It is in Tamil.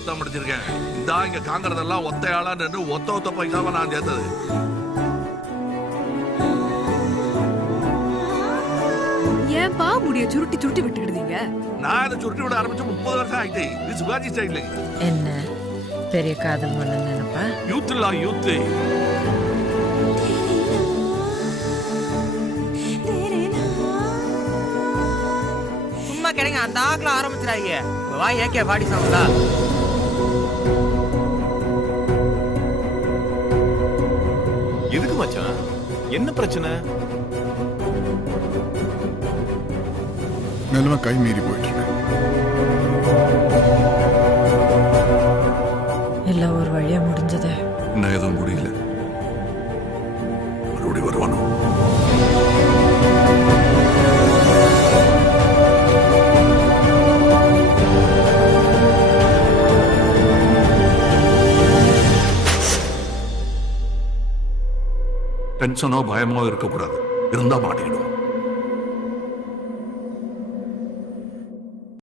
பார்த்து முடிச்சிருக்கேன். இந்த இங்க காங்கறதெல்லாம் ஒத்தையாளா நின்று ஒத்த பைசாவை நான் சேர்த்தது. ஏன்பா முடிய சுருட்டி சுருட்டி விட்டுக்கிடுதீங்க? நான் அதை சுருட்டி விட ஆரம்பிச்சு 30 வருஷம் ஆயிட்டு. இது சிவாஜி ஸ்டைல். என்ன பெரிய காதல் பண்ண நினைப்பா? யூத்லா யூத். சும்மா கிடைங்க அந்த ஆக்கல ஆரம்பிச்சிடாதீங்க. வா ஏகே பாடி சாங்களா? எதுக்கு மச்சான்? என்ன பிரச்சனை? நிலைமை கை மீறி போயிட்டு இருக்கு. எல்லாம் ஒரு வழியா முடிஞ்சது. இன்னும் எதுவும் முடியல. மறுபடியும் வருவானோ? டென்ஷனோ பயமோ இருக்கக்கூடாது. இருந்தா மாட்டிக்கிடும்.